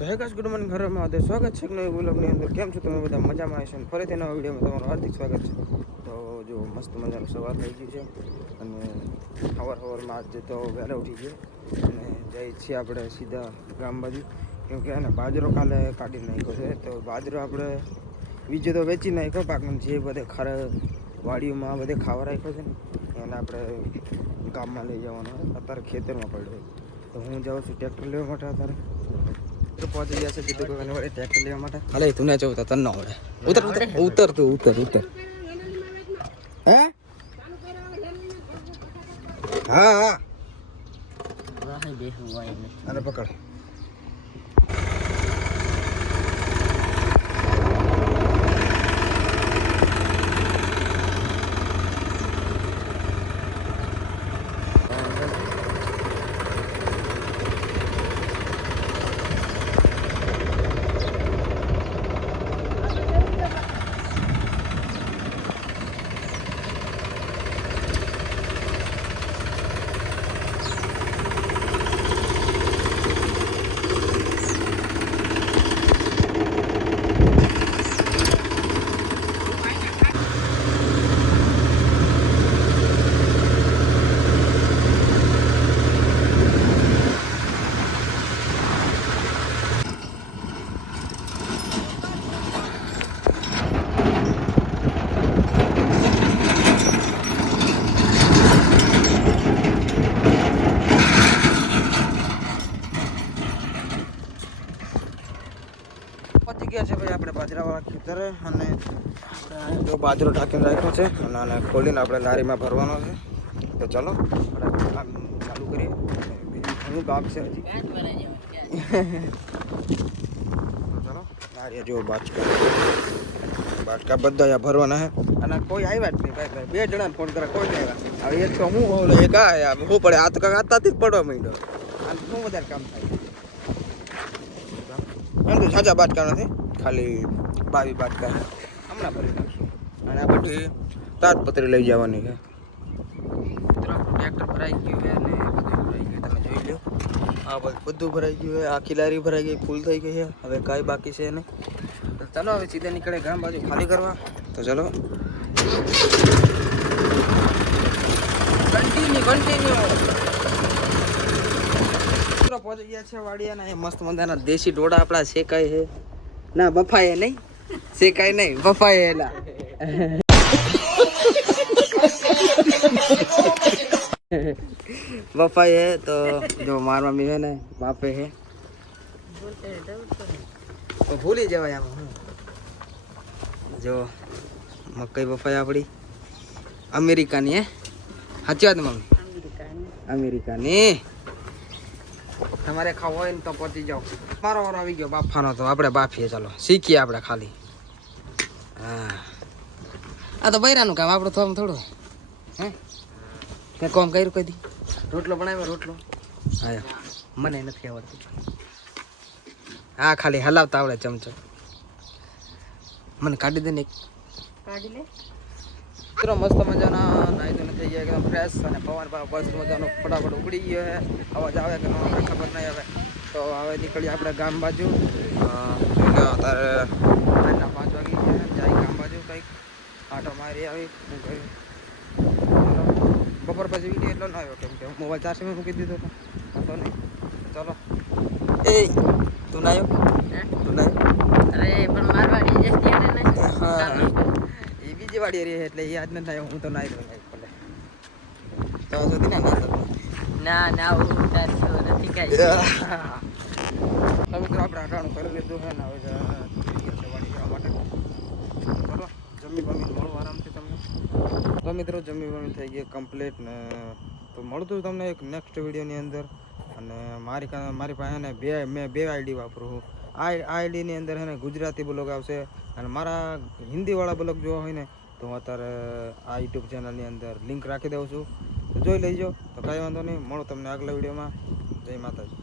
તો હે guys, good morning. ઘરમાં આદે સ્વાગત છે નવી વ્લોગની અંદર. કેમ છો તમે બધા? મજામાં હશો ને? ફરીથી નવા વિડીયોમાં તમારું હાર્દિક સ્વાગત છે. તો જો મસ્ત મજાનું સવાર થઈ ગયું છે અને સવારમાં આજે તો વહેલા ઉઠી ગયો અને જઈએ છીએ આપણે સીધા ગામ બાજુ. કેમ કે એને બાજરો કાલે કાઢી નાખ્યો છે, તો બાજરો આપણે બીજો તો વેચી નાખ્યો. પાકમાં જે બધે વાડીઓમાં બધે ખાવા રાખ્યો છે ને એને આપણે ગામમાં લઈ જવાનો હોય. અત્યારે ખેતરમાં પડ્યો, તો હું જાઉં છું ટ્રેક્ટર લેવા માટે. અત્યારે પહોંચી ગયા છે કીધું કે વડે ટ્રેક્ટર લેવા માટે. હાલે તું ના જવું તો તને ના આવડે. ઉતર ઉતર ઉતર તું ઉતર ઉતર. હે હા હા અને પકડ. પહોંચી ગયા છે ભાઈ આપણે બાજરાવાળા ખેતરે. અને આપણે જો બાજરો ઢાંકીને રાખ્યો છે અને આને ખોલીને આપણે લારીમાં ભરવાનો છે. તો ચલો આપણે કામ ચાલુ કરીએ. બીજું ઘણું કામ છે હજી. તો ચલો લારીએ જો બાટકા બધા અહીંયા ભરવાના છે. અને કોઈ આવ્યા જ નહીં ભાઈ. બે જણાને ફોન કરે, કોઈ નહીં આવ્યા. હવે એક તો હું ઓલો એક આ શું પડે આ તો કાંક આતાથી જ પડવા માંડ્યો. આમ શું વધારે કામ થાય એમ તો સાચા બાટકા નથી, ખાલી 22 બાટકા હમણાં ભરી નાખશું. અને આ બધી તાજપત્રી લઈ જવાની છે. ટ્રેક્ટર ભરાઈ ગયું છે અને બધું ભરાઈ ગયું, તમે જોઈ લો. આ બધું ભરાઈ ગયું છે, આખી લારી ભરાઈ ગઈ, ફૂલ થઈ ગઈ છે. હવે કાંઈ બાકી છે નહીં. તો ચાલો હવે સીધા નીકળે ગામ બાજુ ખાલી કરવા. તો ચલો કન્ટિન્યુ પહોંચી ગયા છે વાડિયાના. એ મસ્ત મજાના દેશી ઢોળા આપણા શેકાય છે. ના બફાય નહીં, શેકાય નહીં, બફાય એલા. બફાય હે તો જો માર મમ્મી છે ને બાપે હે તો ભૂલી જવાય આમાં. જો મકઈ બફાય આપણી અમેરિકાની. હે સાચી વાત મમ્મી? અમેરિકાની. તમારે ખાવું હોય ને તો પહોંચી જાઓ. મારો વારો આવી ગયો બાફાનો, તો આપણે બાફીએ. ચાલો શીખીએ આપણે ખાલી. હા આ તો બૈરાનું કામ, આપણું થોડું થોડું. હે મેં કોમ કર્યું કદી? રોટલો બનાવ્યો રોટલો. હા મને નથી આવડતું. હા ખાલી હલાવતા આવડે ચમચો. મને કાઢી દે ને એક. કાઢી લે. મસ્ત મજાના નાઈ ધોઈને થઈ ગયા એકદમ ફ્રેશ. અને પવન મસ્ત મજાનો ફટાફટ ઉગડી ગયો છે. અવાજ આવે કે ન આવે ખબર નહીં આવે. તો હવે નીકળીએ આપણે ગામ બાજુ. અત્યારે 5 વાગી ગયા. જાય ગામ બાજુ કંઈક આટો મારી આવી. શું કર્યું બપોર પછી વિડીયો એટલો ન આવ્યો કેમ કે મોબાઈલ ચાર્જિંગમાં મૂકી દીધો હતો નહીં. ચલો એ તું ના આવ્યો? તું ના આવ્યો? અરે પણ મારવાડી હા એ બીજી વાડી રહી એટલે એ આજ નથી આવ્યો. હું તો ના આવ્યો તો સુધી ના ના નથી કઈ. હવે તો આપણે હટાણું કરી લીધું છે ને હવે વાડી જવા માટે. ચલો જમી બમી મળો આરામથી તમને. તો મિત્રો જમી બમી થઈ ગઈ કમ્પ્લીટ ને. તો મળતું તમને એક નેક્સ્ટ વિડીયોની અંદર. અને મારી પાસે ને મેં બે આઈડી વાપરું છું. આ આઈડીની અંદર છે ને ગુજરાતી બ્લોગ આવશે અને મારા હિન્દીવાળા બ્લોગ જોવા હોય ને તો હું અત્યારે આ યુટ્યુબ ચેનલની અંદર લિંક રાખી દઉં છું. તો જોઈ લેજો. તો કાંઈ વાંધો નહીં, મળો તમને આગલા વિડીયોમાં. જય માતાજી.